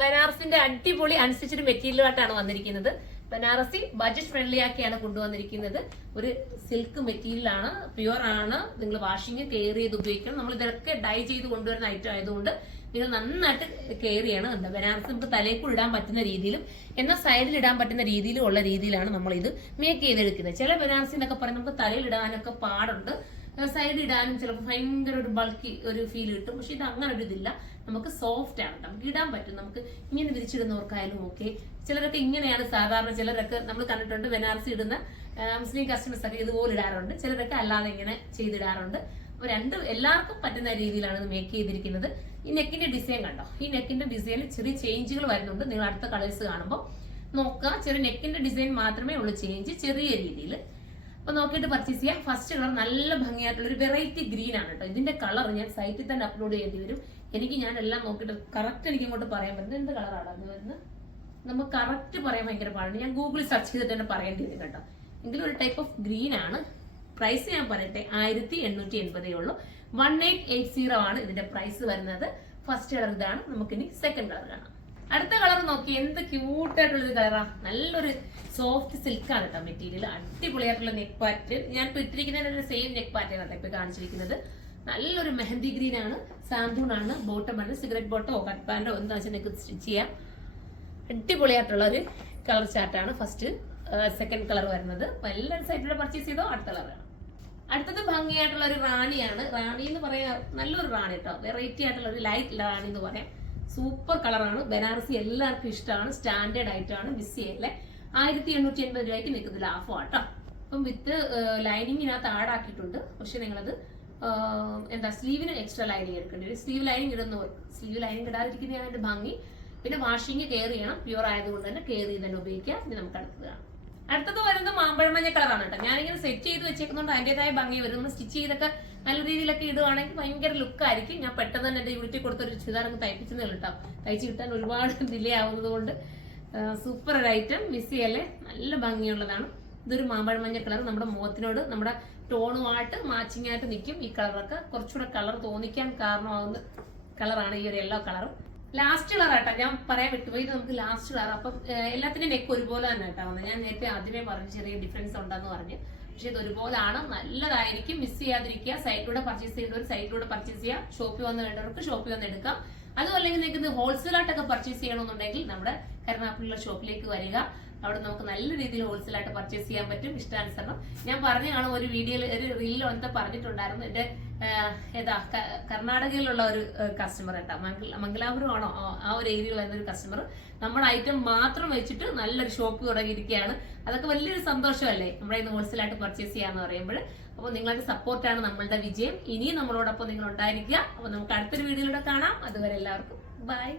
ബനാറസിന്റെ അടിപൊളി അൺസ്റ്റിച്ചഡ് മെറ്റീരിയലായിട്ടാണ് വന്നിരിക്കുന്നത്. Banarasi budget friendly ആക്കിയാണ് കൊണ്ടുവന്നിരിക്കുന്നത്. ഒരു സിൽക്ക് മെറ്റീരിയൽ ആണ്, പ്യുവർ ആണ്. നിങ്ങൾ വാഷിംഗ് കെയർ ചെയ്ത് ഉപയോഗിക്കണം. നമ്മൾ ഇതൊക്കെ ഡൈ ചെയ്ത് കൊണ്ടുവരുന്ന ഐറ്റം ആയതുകൊണ്ട് നിങ്ങൾ നന്നായിട്ട് കെയർ ചെയ്യണം. എന്താ ബനാറസ് നമുക്ക് തലേക്കൂടെ ഇടാൻ പറ്റുന്ന രീതിയിലും എന്നാൽ സൈഡിൽ ഇടാൻ പറ്റുന്ന രീതിയിലും ഉള്ള രീതിയിലാണ് നമ്മൾ ഇത് മേക്ക് ചെയ്തെടുക്കുന്നത്. ചില ബനാറസി എന്നൊക്കെ പറഞ്ഞാൽ നമുക്ക് തലയിൽ ഇടാനൊക്കെ പാടുണ്ട്, സൈഡ് ഇടാനും ചിലപ്പോൾ ഭയങ്കര ഒരു ബൾക്കി ഒരു ഫീൽ കിട്ടും. പക്ഷെ ഇത് അങ്ങനെ ഒരു ഇതില്ല, നമുക്ക് സോഫ്റ്റ് ആണ്, നമുക്ക് ഇടാൻ പറ്റും. നമുക്ക് ഇങ്ങനെ വിരിച്ചിടുന്നവർക്കായാലും ഓക്കെ. ചിലരൊക്കെ ഇങ്ങനെയാണ് സാധാരണ, ചിലരൊക്കെ നമ്മൾ കണ്ടിട്ടുണ്ട് ബനാറസി ഇടുന്ന മുസ്ലിം കസ്റ്റമേഴ്സ് ഒക്കെ ഇതുപോലെ ഇടാറുണ്ട്, ചിലരൊക്കെ അല്ലാതെ ഇങ്ങനെ ചെയ്തിടാറുണ്ട്. അപ്പൊ എല്ലാവർക്കും പറ്റുന്ന രീതിയിലാണ് ഇത് മേക്ക് ചെയ്തിരിക്കുന്നത്. ഈ നെക്കിന്റെ ഡിസൈൻ കണ്ടോ, ഈ നെക്കിന്റെ ഡിസൈനിൽ ചെറിയ ചേഞ്ചുകൾ വരുന്നുണ്ട്. നിങ്ങൾ അടുത്ത കളേഴ്സ് കാണുമ്പോൾ നോക്കുക, ചെറിയ നെക്കിന്റെ ഡിസൈൻ മാത്രമേ ഉള്ളൂ ചേഞ്ച്, ചെറിയ രീതിയിൽ. അപ്പൊ നോക്കിയിട്ട് പർച്ചേസ് ചെയ്യാം. ഫസ്റ്റ് കളർ നല്ല ഭംഗിയായിട്ടുള്ള ഒരു വെറൈറ്റി ഗ്രീൻ ആണ് കേട്ടോ. ഇതിന്റെ കളർ ഞാൻ സൈറ്റിൽ തന്നെ അപ്ലോഡ് ചെയ്യേണ്ടി വരും. ഞാൻ എല്ലാം നോക്കിയിട്ട് കറക്റ്റ് എനിക്ക് ഇങ്ങോട്ട് പറയാൻ പറ്റുന്നത് എന്ത് കളറാണ് അത് വരുന്നത് നമുക്ക് കറക്റ്റ് പറയാൻ ഭയങ്കര പാടാണ്. ഞാൻ ഗൂഗിളിൽ സെർച്ച് ചെയ്തിട്ട് തന്നെ പറയേണ്ടി വരും കേട്ടോ. എങ്കിലും ഒരു ടൈപ്പ് ഓഫ് ഗ്രീൻ ആണ്. പ്രൈസ് ഞാൻ പറയട്ടെ, 1880 ഉള്ളൂ. 1880 ആണ് ഇതിന്റെ പ്രൈസ് വരുന്നത്. ഫസ്റ്റ് കളർ ഇതാണ്. നമുക്കിനി സെക്കൻഡ് കളർ കാണാം. അടുത്ത കളർ നോക്കി, എന്ത് ക്യൂട്ടായിട്ടുള്ളൊരു കളറാ. നല്ലൊരു സോഫ്റ്റ് സിൽക്ക് ആണ് കേട്ടോ മെറ്റീരിയൽ. അടിപൊളിയായിട്ടുള്ള നെക്ക് പാറ്റേൺ. ഞാൻ ഇപ്പൊ ഇട്ടിരിക്കുന്നതിന്റെ സെയിം നെക്ക് പാറ്റേൺ ആണ് ഇപ്പൊ കാണിച്ചിരിക്കുന്നത്. നല്ലൊരു മെഹന്തി ഗ്രീൻ ആണ്, സാന്തൂൺ ആണ്, ബോട്ടം ആണ്. സിഗരറ്റ് ബോട്ടോ കട്ട് പാൻറ്റോ എന്താ വെച്ചാൽ നിങ്ങൾക്ക് സ്റ്റിച്ച് ചെയ്യാം. അടിപൊളിയായിട്ടുള്ള ഒരു കളർ ചാർട്ടാണ് ഫസ്റ്റ് സെക്കൻഡ് കളർ വരുന്നത്. അപ്പൊ എല്ലാവരും സൈറ്റിലൂടെ പർച്ചേസ് ചെയ്തോ. അടുത്ത കളർ ആണ്. അടുത്തത് ഭംഗിയായിട്ടുള്ള ഒരു റാണിയാണ്. റാണി എന്ന് പറയാ നല്ലൊരു റാണി കേട്ടോ, വെറൈറ്റി ആയിട്ടുള്ള ഒരു ലൈറ്റ് റാണി എന്ന് പറയാം. സൂപ്പർ കളറാണ്. ബനാറസി എല്ലാവർക്കും ഇഷ്ടമാണ്, സ്റ്റാൻഡേർഡ് ആയിട്ടാണ്. മിസ് ചെയ്യല്ലേ. 1880 രൂപയ്ക്ക് നിൽക്കുന്നത് ലാഭം കേട്ടോ. അപ്പം വിത്ത് ലൈനിങ്ങിനകത്ത് ആഡാക്കിയിട്ടുണ്ട്. പക്ഷെ നിങ്ങളത് എന്താ സ്ലീവിന് എക്സ്ട്രാ ലൈനിങ് എടുക്കേണ്ടി വരും. സ്ലീവ് ലൈനിങ് ഇടുന്നവർ സ്ലീവ് ലൈനിങ് ഇടാതിരിക്കുന്നതാണ് അതിന്റെ ഭംഗി. പിന്നെ വാഷിംഗ് കെയർ ചെയ്യണം, പ്യുവർ ആയതുകൊണ്ട് തന്നെ കെയർ ചെയ്ത് തന്നെ ഉപയോഗിക്കാം. ഇനി നമുക്ക് അടുത്തത് കാണാം. അടുത്തത് വരുന്നത് മാമ്പഴമഞ്ഞ കളറാണ് കേട്ടോ. ഞാനിങ്ങനെ സെറ്റ് ചെയ്ത് വെച്ചേക്കുന്നതുകൊണ്ട് അതിന്റേതായ ഭംഗി വരും. സ്റ്റിച്ച് ചെയ്തൊക്കെ നല്ല രീതിയിലൊക്കെ ഇടുവാണെങ്കിൽ ഭയങ്കര ലുക്ക് ആയിരിക്കും. ഞാൻ പെട്ടെന്ന് തന്നെ എന്റെ യൂണിറ്റിൽ കൊടുത്തൊരു ചുരിദാറൊക്കെ തയ്പ്പിച്ചെന്ന് കേട്ടോ. തയ്ച്ച് കിട്ടാൻ ഒരുപാട് ഡിലേ ആവുന്നത് കൊണ്ട് സൂപ്പർ ഒരു ഐറ്റം. മിസ് ചെയ്യല്ലേ, നല്ല ഭംഗിയുള്ളതാണ്. ഇതൊരു മാമ്പഴമഞ്ഞ കളർ നമ്മുടെ മുഖത്തിനോട് നമ്മുടെ ടോണുമായിട്ട് മാച്ചിങ് ആയിട്ട് നിൽക്കും. ഈ കളറൊക്കെ കുറച്ചുകൂടെ കളർ തോന്നിക്കാൻ കാരണമാകുന്ന കളറാണ് ഈ ഒരു യെല്ലോ കളറും. ലാസ്റ്റ് കളർ ആട്ടോ, ഞാൻ പറയാൻ വിട്ടുപോയി. നമുക്ക് ലാസ്റ്റ് കളർ. അപ്പം എല്ലാത്തിനും നെക്ക് ഒരുപോലെ തന്നെ കേട്ടോ വന്നത്. ഞാൻ നേരത്തെ ആദ്യമേ പറഞ്ഞു ചെറിയ ഡിഫറൻസ് ഉണ്ടെന്ന് പറഞ്ഞു. പക്ഷെ ഇത് ഒരുപോലെയാണ്, നല്ലതായിരിക്കും. മിസ് ചെയ്യാതിരിക്കുക. സൈറ്റിലൂടെ പർച്ചേസ് ചെയ്യേണ്ടവർ സൈറ്റിലൂടെ പർച്ചേസ് ചെയ്യാം. ഷോപ്പിൽ വന്ന് വേണ്ടവർക്ക് ഷോപ്പിൽ വന്ന് എടുക്കാം. അതുപോലെ നിങ്ങൾക്ക് ഇത് ഹോൾസെയിലായിട്ടൊക്കെ പർച്ചേസ് ചെയ്യണമെന്നുണ്ടെങ്കിൽ നമ്മുടെ കരുനാഗപ്പള്ളിയിലുള്ള ഷോപ്പിലേക്ക് വരിക. അവിടെ നമുക്ക് നല്ല രീതിയിൽ ഹോൾസെയിലായിട്ട് പർച്ചേസ് ചെയ്യാൻ പറ്റും, ഇഷ്ടാനുസരണം. ഞാൻ പറഞ്ഞാണ് ഒരു വീഡിയോയിൽ ഒരു റീലിൽ എന്താ പറഞ്ഞിട്ടുണ്ടായിരുന്നു. എന്റെ കർണാടകയിലുള്ള ഒരു കസ്റ്റമർ കേട്ടോ, മംഗലാപുരം ആണോ ആ ഒരു ഏരിയയിൽ വരുന്ന ഒരു കസ്റ്റമർ നമ്മുടെ ഐറ്റം മാത്രം വെച്ചിട്ട് നല്ലൊരു ഷോപ്പ് തുടങ്ങിയിരിക്കുകയാണ്. അതൊക്കെ വലിയൊരു സന്തോഷമല്ലേ, നമ്മുടെ ഇന്ന് ഹോൾസെയിലായിട്ട് പർച്ചേസ് ചെയ്യാന്ന് പറയുമ്പോൾ. അപ്പോൾ നിങ്ങളുടെ സപ്പോർട്ടാണ് നമ്മളുടെ വിജയം. ഇനിയും നമ്മളോടൊപ്പം നിങ്ങൾ ഉണ്ടായിരിക്കുക. അപ്പോൾ നമുക്ക് അടുത്തൊരു വീഡിയോയിലൂടെ കാണാം. അതുവരെ എല്ലാവർക്കും ബൈ.